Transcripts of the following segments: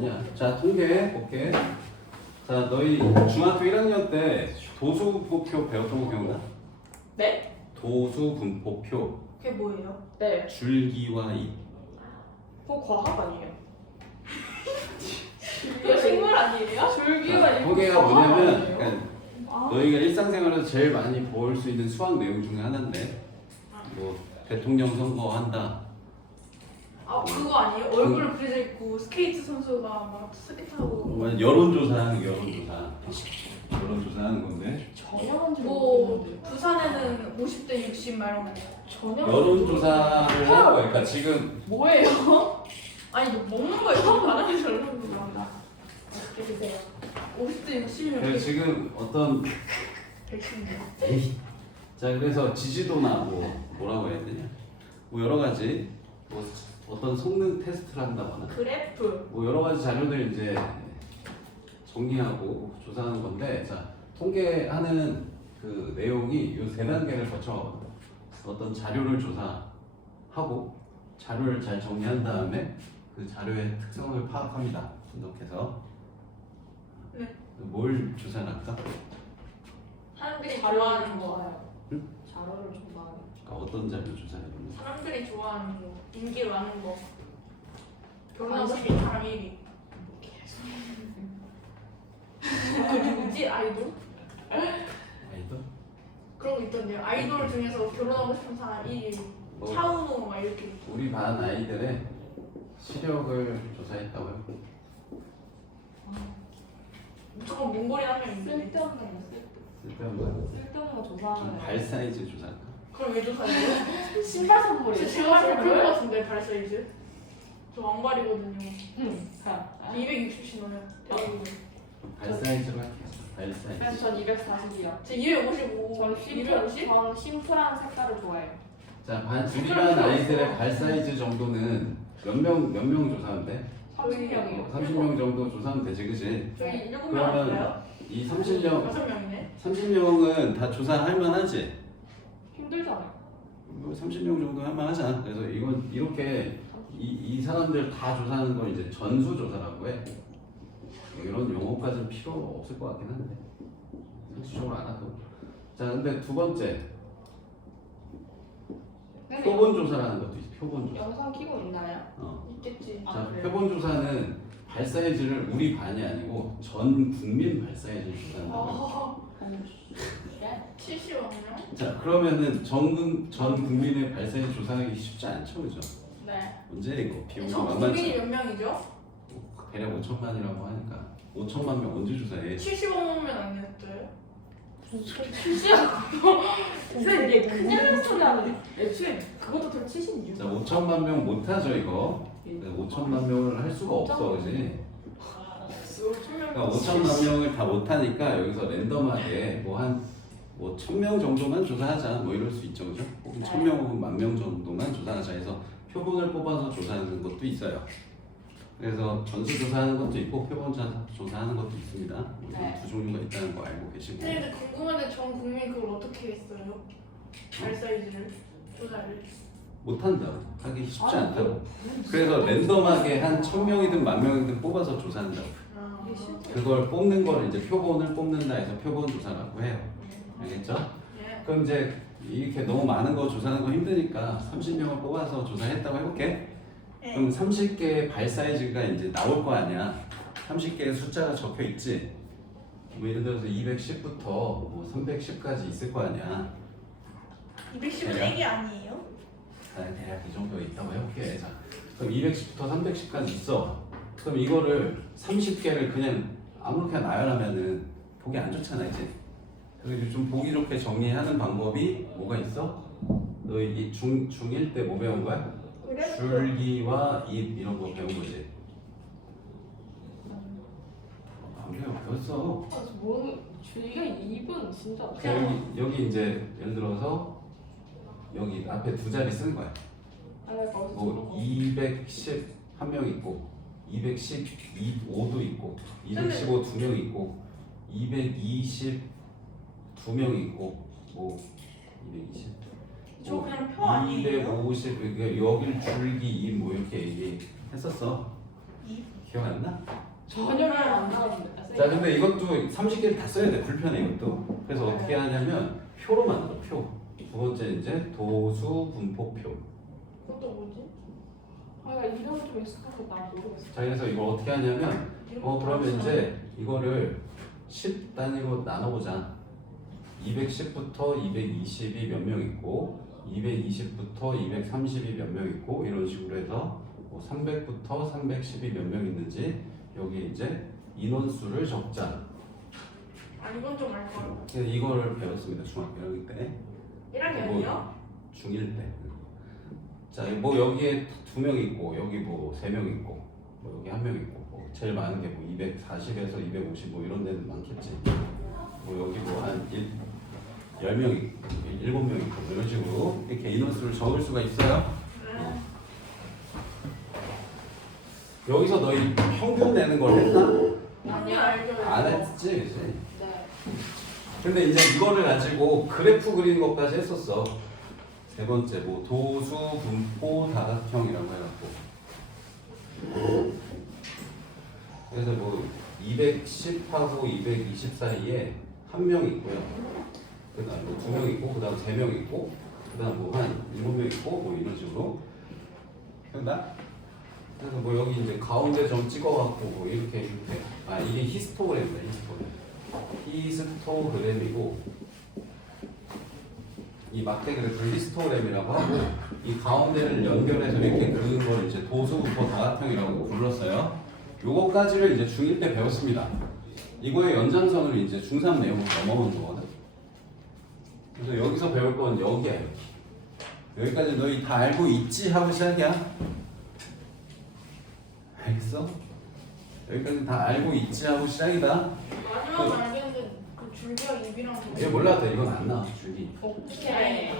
아니야. 자, 통계 볼게. 자, 너희 중학교 1학년 때 도수분포표 배웠던 거 기억나? 네? 도수분포표, 그게 뭐예요? 네. 줄기와 잎. 그거 과학 아니에요? 이거 식물 아니에요? 줄기가 자, 이렇게 통계가 과학 뭐냐면 아니에요? 그러니까 아, 너희가 일상생활에서 제일 많이 볼 수 있는 수학 내용 중에 하나인데 뭐 대통령 선거한다. 아 그거 아니에요? 얼굴 그려져 있고 스케이트 선수가 막 스케이트하고 뭐 여론조사하는 여론조사하는 건데 전혀 한줄 뭐 모르겠는데. 부산에는 50대 60 막 이런 거. 전혀 여론조사를 하는 거야. 그러니까 지금 뭐예요? 아니 너 먹는 거 있고 다른 게 잘 먹는 거 어떻게 드세요? 50대 60이면 그래서 지금 어떤 110이요. 자 그래서 지지도나 뭐라고 해야 되냐 뭐 여러 가지 뭐 어떤 성능 테스트를 한다거나 그래프. 뭐 여러 가지 자료들 이제 정리하고 조사하는 건데 자 통계하는 그 내용이 이 세 단계를 거쳐 어떤 자료를 조사하고 자료를 잘 정리한 다음에 그 자료의 특성을 파악합니다. 분석해서 네. 뭘 조사를 할까? 사람들이 자료를 좋아하는 거. 좋아해요. 응? 자료를 좋아해요. 그러니까 어떤 자료 조사해보는 거? 사람들이 좋아하는 거. 인기 많은 거. 결혼하고 관심. 싶은 사람 1위. 그 누구지? 아이돌? 아이돌? 그런 거 있던데요. 아이돌 중에서 결혼하고 싶은 사람 1위. 뭐 차은우 막 이렇게. 우리 반 아이들의 시력을 조사했다고요? 무조건 몽골이 한 명 있는데. 쓸데없는 거 쓸데없는 거. 쓸데없는 거 좀 조사하는 발 사이즈 조사할까? 그럼 왜 조사해요? 신발 선물이 저 제가 클것 같은데 발 사이즈. 저 왕발이거든요. 응. 260 신어요. 대부분. 발 사이즈로 할게요. 발 사이즈. 전 240이요. 제 255. 전 250? 전 심플한 색깔을 좋아해요. 자, 우리 반 아이들의 발 사이즈 정도는 몇 명 조사하면 돼? 30명이요. 30명 정도 조사하면 되지, 그지? 저희 7명 그러면 할까요? 이 30명, 6명이네. 30명은 다 조사할 만하지? 힘들잖아요. 뭐 30명 정도 할 만하잖아. 그래서 이건 이렇게 이 사람들 다 조사하는 걸 이제 전수조사라고 해. 이런 용어까지는 필요 없을 것 같긴 한데 상식적으로 알아도. 자, 근데 두 번째 표본 조사라는 것도 있어. 표본 조사. 영상 키고 있나요? 있겠지. 아, 자, 그래요? 표본 조사는 발 사이즈를 우리 반이 아니고 전 국민 발 사이즈를 조사한다고. 네? 70억 명? 자, 그러면은 전 국민의 발 사이즈 조사하기 쉽지 않죠, 그죠? 네. 문제 이거 비용이 전 국민이 만만치 몇 명이죠? 대략 5천만이라고 하니까 5천만 명 언제 조사해? 75명 안 됐어요? 선생님 이게 큰일 날 소리 하는 애초에 그것도 더 76. 자, 5천만 명 못하죠 이거. 5천만 명을 할 수가 없어, 그지? 그러니까 5천만 명을 다 못하니까 여기서 랜덤하게 뭐 1,000명 정도만 조사하자 뭐 이럴 수 있죠, 그죠? 혹은 1,000명 혹은 10,000명 정도만 조사하자 해서 표본을 뽑아서 조사하는 것도 있어요. 그래서 전수 조사하는 것도 있고 표본 조사하는 것도 있습니다. 네. 두 종류가 있다는 거 알고 계시고. 근데 궁금한데 전 국민 그걸 어떻게 했어요? 발 사이즈를 조사를. 못한다고 하기 쉽지 않다고. 그래서 랜덤하게 한 1,000명이든 10,000명이든 뽑아서 조사한다고. 아, 그걸 뽑는 걸 이제 표본을 뽑는다 해서 표본 조사라고 해요. 알겠죠? 예. 그럼 이제 이렇게 너무 많은 거 조사하는 거 힘드니까 30명을 뽑아서 조사했다고 해볼게. 네. 그럼 30개의 발 사이즈가 이제 나올 거 아니야. 30개의 숫자가 적혀 있지. 뭐 예를 들어서 210부터 뭐 310까지 있을 거 아니야. 210은 대략? 4개 아니에요? 대략 이 정도 있다고 해볼게. 자, 그럼 210부터 310까지 있어. 그럼 이거를 30개를 그냥 아무렇게나 나열하면은 보기 안 좋잖아, 이제. 그래서 좀 보기 좋게 정리하는 방법이 뭐가 있어? 너 이 중1 때 뭐 배운 거야? 줄기와 잎 이런 거 배운 거지? 안 배웠어. 뭐는 줄기가 2분 진짜. 여기 이제 예를 들어서 여기 앞에 두 자리 쓰는 거야. 뭐 210 한 명 있고 215도 있고 215 두 명 있고 220 두 명 있고 뭐 220 저 그냥 표 아니에요? 250 그러니까 여길 줄기 잎 뭐 이렇게 얘기했었어. 기억 안 나? 전혀 안 나왔는데. 자 근데 이것도 30개를 다 써야 돼. 불편해 이것도. 그래서 어떻게 하냐면 표로 만들어 표. 두 번째 이제 도수 분포표. 그것도 뭐지? 아, 이름은 좀 익숙한데 난 모르겠어. 자 그래서 이걸 어떻게 하냐면 그러면 이제 이거를 10 단위로 나눠보자. 210부터 220이 몇 명 있고 220부터 230이 몇 명 있고 이런 식으로 해서 300부터 310이 몇 명 있는지 여기 이제 인원수를 적자. 아 이건 좀 알 거예요. 그래서 이거를 배웠습니다 중학교 1학년 때. 1학년이요? 중1 때. 자, 뭐 여기에 2명 있고 여기 뭐 3명 있고 뭐 여기 1명 있고 뭐 제일 많은 게 뭐 240에서 250 뭐 이런 데는 많겠지. 뭐 여기 뭐 한 10명 있고 7명 있고 뭐 이런 식으로 이렇게 인원수를 적을 수가 있어요. 네. 여기서 너희 평균 내는 걸 했나? 아니 알죠. 안 했지, 그치? 네. 근데 이제 이거를 가지고 그래프 그리는 것까지 했었어. 세 번째 뭐 도수 분포 다각형이라고 해갖고. 그래서 뭐 210하고 220 사이에 한 명 있고요. 그다음 뭐 2명 있고 그다음 3명 있고 그다음 뭐 한 7명 있고 뭐 이런 식으로. 됐나? 그래서 뭐 여기 이제 가운데 점 찍어갖고 뭐 이렇게 아 이게 히스토그램이다 히스토그램이고 이 막대 그래프를 히스토그램이라고 하고 이 가운데를 연결해서 이렇게 그는 걸 이제 도수분포 다각형이라고 불렀어요. 요거까지를 이제 중1 때 배웠습니다. 이거의 연장선을 이제 중3 내용으로 넘어오는 거거든. 그래서 여기서 배울 건 여기야 여기. 여기까지 너희 다 알고 있지 하고 시작이야. 알겠어? 여기까지 다 알고 있지 하고 시작이다. 마지막은 알겠는데 그 줄기랑 입이랑 얘 몰라도 돼. 이건 안 나와 줄기. 오케이.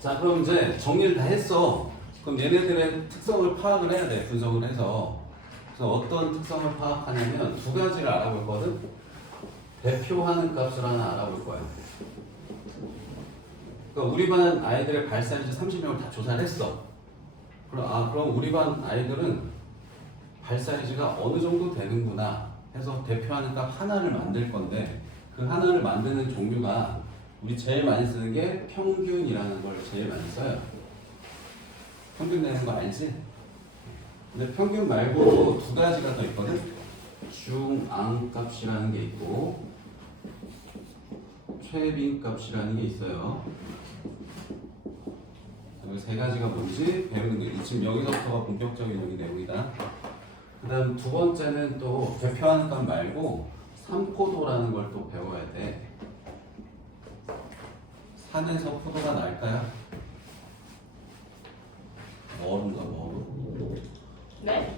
자 그럼 이제 정리를 다 했어. 그럼 얘네들의 특성을 파악을 해야 돼. 분석을 해서. 그래서 어떤 특성을 파악하냐면 두 가지를 알아볼 거든. 대표하는 값을 하나 알아볼 거야. 그러니까 우리 반 아이들의 발 사이즈 30명을 다 조사를 했어. 그럼 우리 반 아이들은 발 사이즈가 어느 정도 되는구나 해서 대표하는 값 하나를 만들 건데 그 하나를 만드는 종류가 우리 제일 많이 쓰는 게 평균이라는 걸 제일 많이 써요. 평균 내는 거 알지? 근데 평균 말고도 두 가지가 더 있거든. 중앙값이라는 게 있고 최빈값이라는 게 있어요. 여기 세 가지가 뭔지 배우는 거예요. 지금 여기서부터가 본격적인 여기 내용이다. 그 다음 두 번째는 또 대표하는 값 말고 산포도라는 걸 또 배워야 돼. 산에서 포도가 날까요? 머루인가 머루? 네.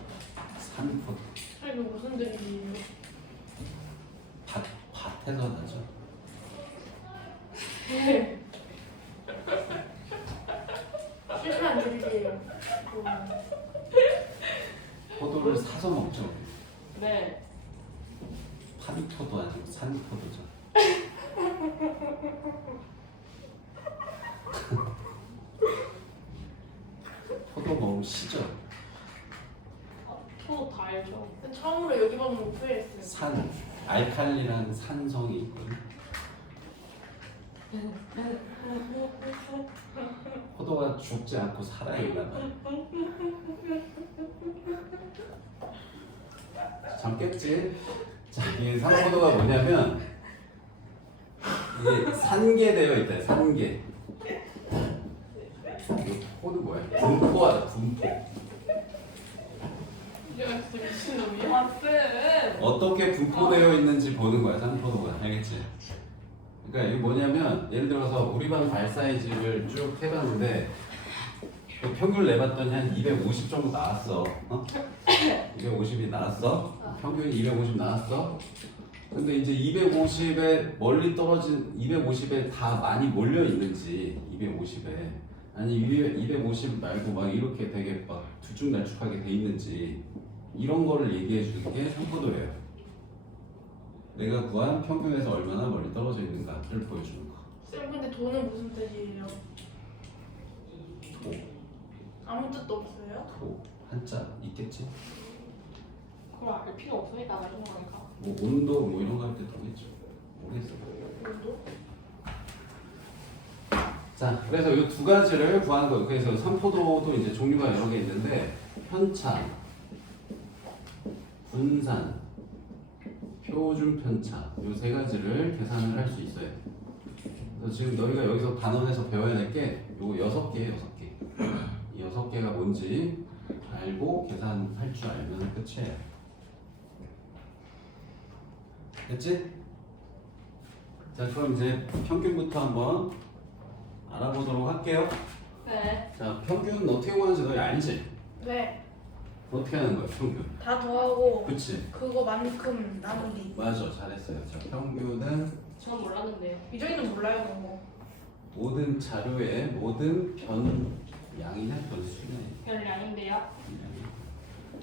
산포도. 이게 무슨 드립이에요? 밭에서 나죠. 실패한 드립이에요. 포도를 사서 먹죠. 네. 파미포도 아니고 산포도죠. 포도 먹으면 시죠. 포도 다 알죠. 처음으로 여기 보면 목표했어요. 산, 알칼리라는 산성이 있거든. 포도가 죽지 않고 살아있나 봐. 잠 깼지? 자, 이 산포도가 뭐냐면 이게 산계되어 있다. 산계. 이 포도 뭐야? 분포하다. 분포. 얘가 진짜 미친놈이야. 아, 쌤. 어떻게 분포되어 있는지 보는 거야. 산포도가. 알겠지? 그러니까 이게 뭐냐면 예를 들어서 우리 반 발 사이즈를 쭉 해봤는데 평균을 내봤더니 한 250 정도 나왔어. 250이 나왔어. 평균이 250 나왔어. 근데 이제 250에 멀리 떨어진 250에 다 많이 몰려 있는지 250에 아니 250 말고 막 이렇게 되게 막 들쭉날쭉하게 돼 있는지 이런 거를 얘기해 주는 게 산포도예요. 내가 구한 평균에서 얼마나 멀리 떨어져 있는가를 보여주는 거. 쌤 근데 돈은 무슨 뜻이에요? 도, 아무 뜻도 없어요? 도, 한자 이 있겠지. 그걸 알 필요 없으니까 나중에 거니까. 뭐 온도 뭐 이런 거 할 때 더겠죠. 모르겠어. 온도? 자, 그래서 이 두 가지를 구하는 거예요. 그래서 삼포도도 이제 종류가 여러 개 있는데 편차, 분산, 표준 편차 이 세 가지를 계산을 할 수 있어요. 그래서 지금 너희가 여기서 단원에서 배워야 될 게 요거 6개예요, 6개. 이 6개가 뭔지 알고 계산할 줄 알면 끝이에요. 됐지? 자, 그럼 이제 평균부터 한번 알아보도록 할게요. 네. 자, 평균 어떻게 구하는지 너희 알지? 네. 어떻게 하는 거야, 평균? 다 더하고 그치? 그거만큼 나누기. 맞아, 잘했어요. 자, 평균은 전 몰랐는데요. 이정이는 몰라요 그런 거. 모든 자료의 모든 변양이냐 변수냐? 별량인데요.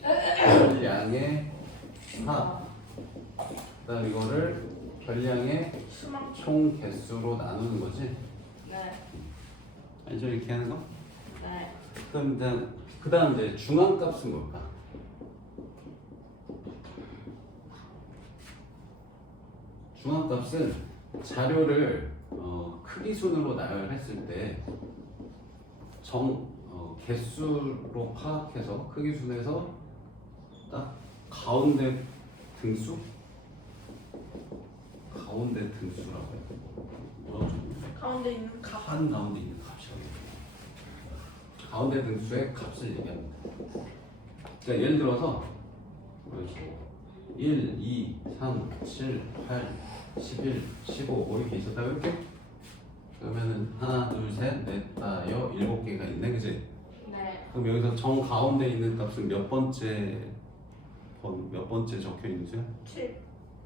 변량의 합. 그다음 이거를 변량의 수망. 총 개수로 나누는 거지. 네. 알죠? 이렇게 하는 거? 네. 그럼 일단 그다음 이제 중앙값은 뭘까? 중앙값은 자료를 크기 순으로 나열했을 때 개수로 파악해서 크기 순에서 딱 가운데 등수? 가운데 등수라고 해요. 뭐라고 적냐? 가운데 있는 값. 한 가운데 있는 값이라고 해요. 가운데 등수의 값을 얘기합니다. 그러니까 예를 들어서 1, 2, 3, 7, 8, 11, 15 뭐 이렇게 있었다 이렇게? 그러면은 하나, 둘, 셋, 넷, 다, 여, 7개가 있네, 그지? 네. 그럼 여기서 정 가운데 있는 값은 몇 번째 적혀 있는 수야? 7.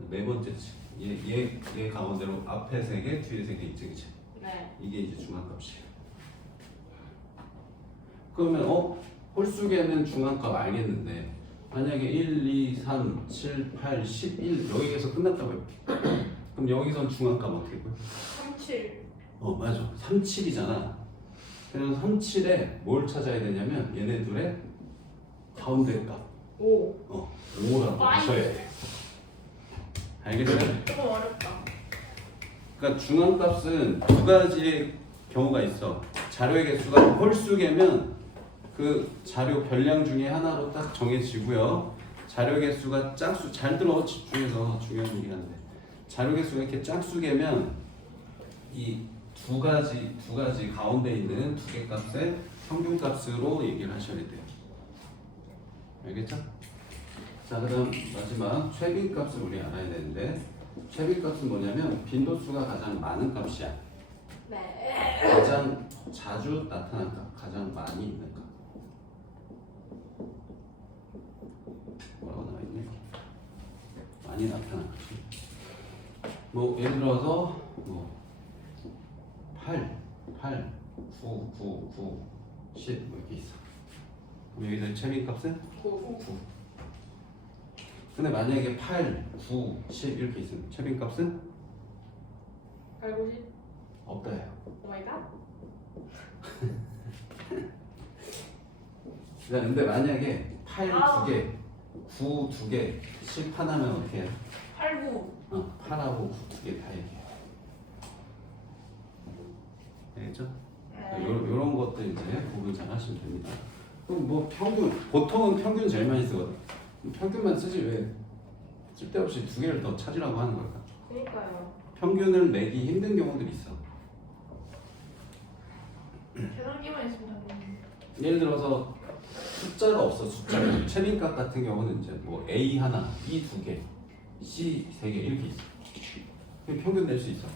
네 번째지. 얘 가운데로 앞에 3개, 뒤에 3개 있지, 그지? 네. 이게 이제 중앙값이에요. 그러면 홀수계는 중앙값 알겠는데 만약에 1, 2, 3, 7, 8, 11 여기에서 끝났다고 해볼게. 그럼 여기선 중앙값 어떻게 보여? 37. 맞아. 37이잖아. 그래서 37에 뭘 찾아야 되냐면 얘네 둘의 가운데 값. 5. 5라고 하셔야 돼. 알겠어요? 조금 어렵다. 그러니까 중앙값은 두 가지의 경우가 있어. 자료의 개수가 홀수계면 그 자료 변량 중에 하나로 딱 정해지고요. 자료 개수가 짝수, 잘 들어, 집중해서 중요한 얘기 하는데 자료 개수가 이렇게 짝수계면 이 두 가지 가운데 있는 두 개 값의 평균 값으로 얘기를 하셔야 돼요. 알겠죠? 자, 그다음 마지막 최빈 값을 우리 알아야 되는데 최빈 값은 뭐냐면 빈도수가 가장 많은 값이야. 네. 가장 자주 나타난 값, 가장 많이 있는 값. 뭐라고 나와 있네? 많이 나타난 값이. 뭐 예를 들어서 8, 9, 10 뭐 이렇게 있어. 그럼 여기서 최빈 값은 9. 근데 만약에 8, 9, 10 이렇게 있으면 최빈 값은 8, 9, 10. 없다 해요. 오마이갓. 근데 만약에 8 2개, 9 2개, 10 하나면 어떻게 해요? 8, 9. 8하고 9 2개 다 얘기해요. 알겠죠? 요런 것들 이제 구분 잘 하시면 됩니다. 그럼 뭐 보통은 평균 제일 많이 쓰거든. 평균만 쓰지 왜 쓸데없이 두 개를 더 찾으라고 하는 걸까? 그니까요. 평균을 내기 힘든 경우들이 있어. 계산기만 있으면 되는. 예를 들어서 숫자가 없어. 숫자가 최빈값 같은 경우는 이제 뭐 A 하나, B 2개, C 3개 이렇게 있어. 그럼 평균 낼 수 있어.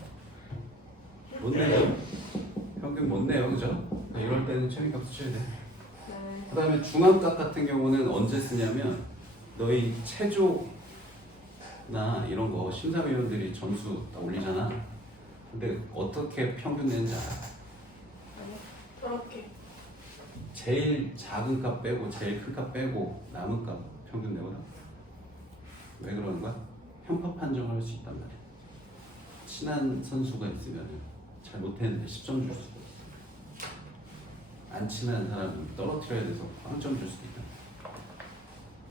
못 내요. 평균 못 내요, 그죠? 그러니까 이럴 때는 최빈값 쓰셔야 돼. 네. 그다음에 중앙값 같은 경우는 언제 쓰냐면 너희 체조나 이런 거 심사위원들이 점수 다 올리잖아. 근데 어떻게 평균 내는지 알아? 저렇게. 제일 작은 값 빼고 제일 큰 값 빼고 남은 값 평균 내거든. 왜 그러는 거야? 편파 판정을 할 수 있단 말이야. 친한 선수가 있으면 잘 못했는데 10점 줄 수도 있어. 안 친한 사람은 떨어뜨려야 돼서 0점 줄 수도 있다.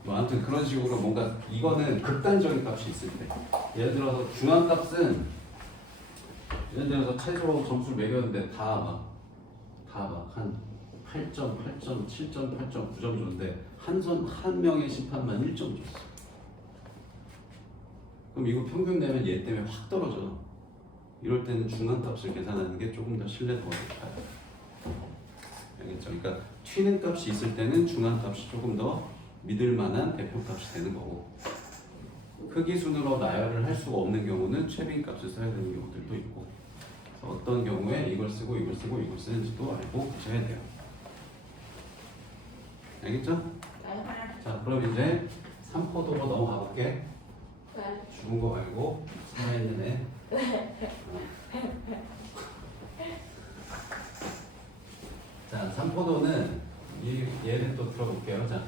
뭐 아무튼 그런 식으로 뭔가 이거는 극단적인 값이 있을 때 예를 들어서 중앙값은 예를 들어서 최저 점수를 매겼는데 다 막 한 8점, 8점, 7점, 8점, 9점 줬는데 한 명의 심판만 1점 줬어. 그럼 이거 평균 내면 얘 때문에 확 떨어져. 이럴 때는 중앙값을 계산하는 게 조금 더 신뢰도가 높아요. 알겠죠? 그러니까 튀는 값이 있을 때는 중앙값이 조금 더 믿을 만한 대표값이 되는 거고 크기 순으로 나열을 할 수가 없는 경우는 최빈값을 써야 되는 경우들도 있고 그래서 어떤 경우에 이걸 쓰고 이걸 쓰고 이걸 쓰는지도 알고 계셔야 돼요. 알겠죠? 네. 자 그럼 이제 3포도로 넘어가 볼게. 네. 죽은 거 말고 살아있는 애. 자 3포도는 얘를 또 들어볼게요. 자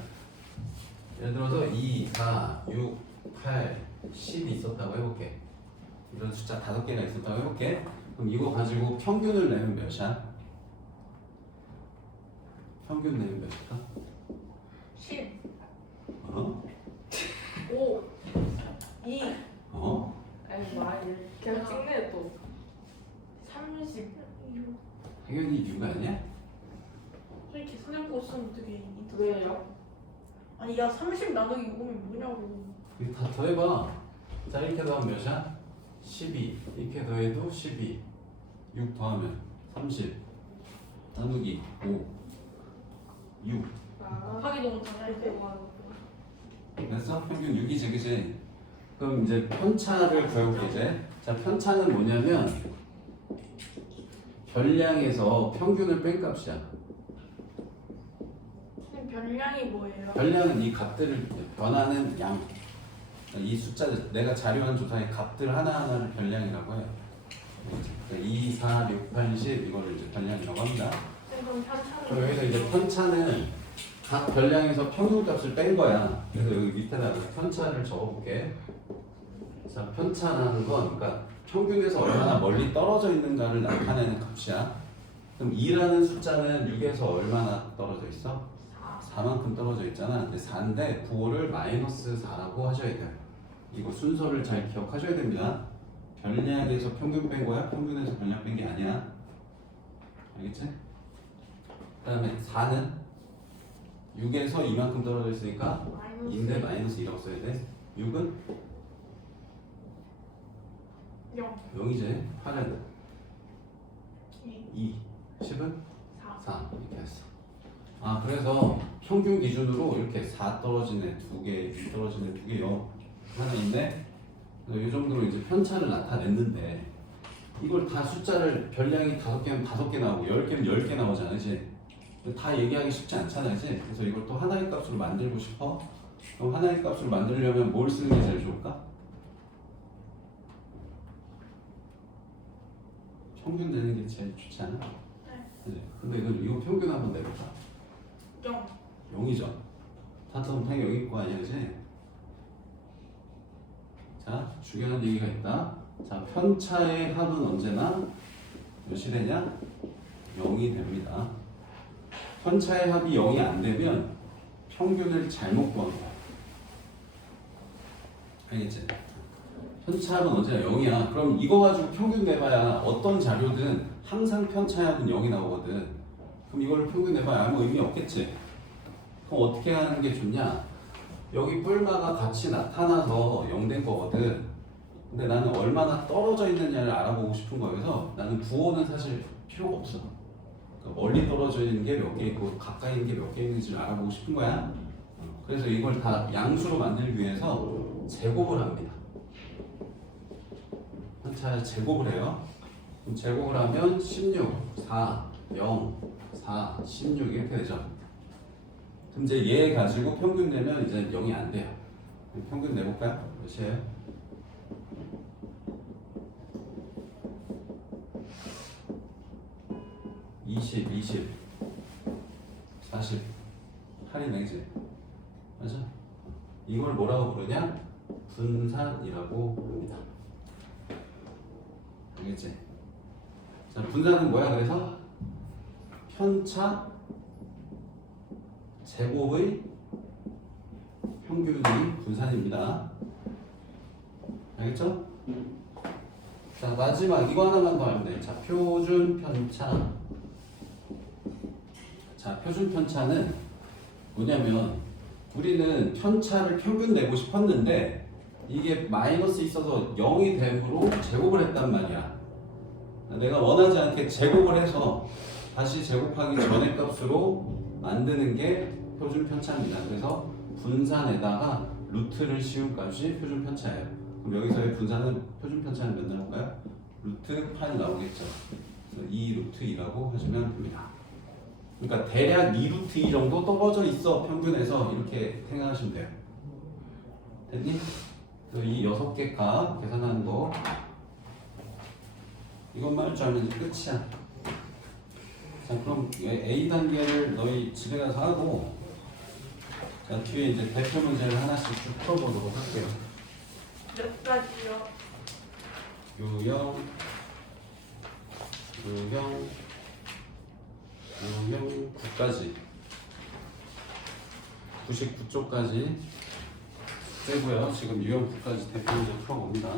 예를 들어서 2, 4, 6, 8, 10이 있었다고 해볼게. 이런 숫자 5개가 있었다고 해볼게. 그럼 이거 가지고 평균을 내면 몇이야? 평균 내면 몇일까? 10, 어? 5, 2, 어? 아니 말을 그냥 찍네 또. 30. 당연히 6 아니야? 이렇게 계산해보고 쓰면 어떻게 왜요? 아니 야 30 나누기 5면 뭐냐고. 이거 다 더해봐. 자 이렇게 더하면 몇이야? 12. 이렇게 더해도 12. 6 더하면 30. 나누기 5. 6. 곱하기도 못하냐 이제. 됐어? 평균 6이지 그치? 그럼 이제 편차를 구해볼게 이제. 자 편차는 뭐냐면 별량에서 평균을 뺀 값이야. 선생님 별량이 뭐예요? 별량은 이 값들을 변하는 양. 이 숫자들 내가 자료한 조사의 값들 하나하나를 별량이라고 해요. 그러니까 2, 4, 6, 8, 10 이거를 이제 별량이라고 합니다. 선생님 그럼 편차는 그럼 여기서 이제 편차는 각 별량에서 평균값을 뺀 거야. 그래서 여기 밑에다가 편차를 적어볼게. 자, 편차라는 건 그러니까 평균에서 얼마나 멀리 떨어져 있는가를 나타내는 값이야. 그럼 2라는 숫자는 6에서 얼마나 떨어져 있어? 4만큼 떨어져 있잖아. 근데 4인데 9를 마이너스 4라고 하셔야 돼요. 이거 순서를 잘 기억하셔야 됩니다. 별량에서 평균 뺀 거야. 평균에서 별량 뺀 게 아니야. 알겠지? 그 다음에 4는 6에서 이만큼 떨어져 있으니까 2인데 마이너스 2라고 써야 돼. 6은 0, 0이지. 8은 2, 2. 10은 4. 4. 이렇게 했어. 아 그래서 평균 기준으로 이렇게 4 떨어진 애 2개, 6 떨어진 애 2개, 0 하나 있네. 이 정도로 이제 편차를 나타냈는데 이걸 다 숫자를 별량이 5개면 5개 나오고 10개면 10개 나오잖아, 그치? 다 얘기하기 쉽지 않잖아, 그치? 그래서 이걸 또 하나의 값으로 만들고 싶어? 그럼 하나의 값으로 만들려면 뭘 쓰는 게 제일 좋을까? 평균 내는 게 제일 좋지 않아? 그치? 근데 이거 평균 한번 내볼까? 0. 0이죠. 다텀 당연히 0일 거 아니야, 그치? 자, 중요한 얘기가 있다. 자, 편차의 합은 언제나 몇이 되냐? 0이 됩니다. 편차의 합이 0이 안 되면 평균을 잘못 구한 거야. 알겠지? 편차 합은 언제나 0이야. 그럼 이거 가지고 평균 내봐야 어떤 자료든 항상 편차의 합은 0이 나오거든. 그럼 이걸 평균 내봐야 아무 의미 없겠지? 그럼 어떻게 하는 게 좋냐? 여기 뿔마가 같이 나타나서 0 된 거거든. 근데 나는 얼마나 떨어져 있느냐를 알아보고 싶은 거여서 나는 부호는 사실 필요가 없어. 그러니까 멀리 떨어져 있는 게 몇 개 있고 가까이 있는 게 몇 개 있는지를 알아보고 싶은 거야. 그래서 이걸 다 양수로 만들기 위해서 제곱을 합니다. 자, 제곱을 해요. 그럼 제곱을 하면 16, 4, 0, 4, 16 이렇게 되죠. 그럼 이제 얘 가지고 평균 내면 이제 0이 안 돼요. 평균 내볼까요? 몇이에요? 20, 20, 40, 8이 내지. 맞아? 이걸 뭐라고 부르냐? 분산이라고 부릅니다. 알겠지? 자, 분산은 뭐야? 그래서 편차 제곱의 평균이 분산입니다. 알겠죠? 자, 마지막 이거 하나만 더 하면 돼. 자, 표준 편차. 자, 표준 편차는 뭐냐면 우리는 편차를 평균 내고 싶었는데 이게 마이너스 있어서 0이 됨으로 제곱을 했단 말이야. 내가 원하지 않게 제곱을 해서 다시 제곱하기 전의 값으로 만드는 게 표준 편차입니다. 그래서 분산에다가 루트를 씌운 값이 표준 편차예요. 그럼 여기서의 분산은 표준 편차는 몇 나올까요? 루트 8 나오겠죠. 그래서 2 루트 2라고 하시면 됩니다. 그러니까 대략 2 루트 2 정도 떨어져 있어 평균에서 이렇게 생각하시면 돼요. 됐니? 그래서 이 6개 값 계산하는 거 이것만 할 줄 알면 이제 끝이야. 자, 그럼 A 단계를 너희 집에 가서 하고 자, 뒤에 이제 대표 문제를 하나씩 쭉 풀어보도록 할게요. 몇 가지요? 유형 9까지 99쪽까지 되고요. 지금 유형 9까지 대표 문제 풀어봅니다.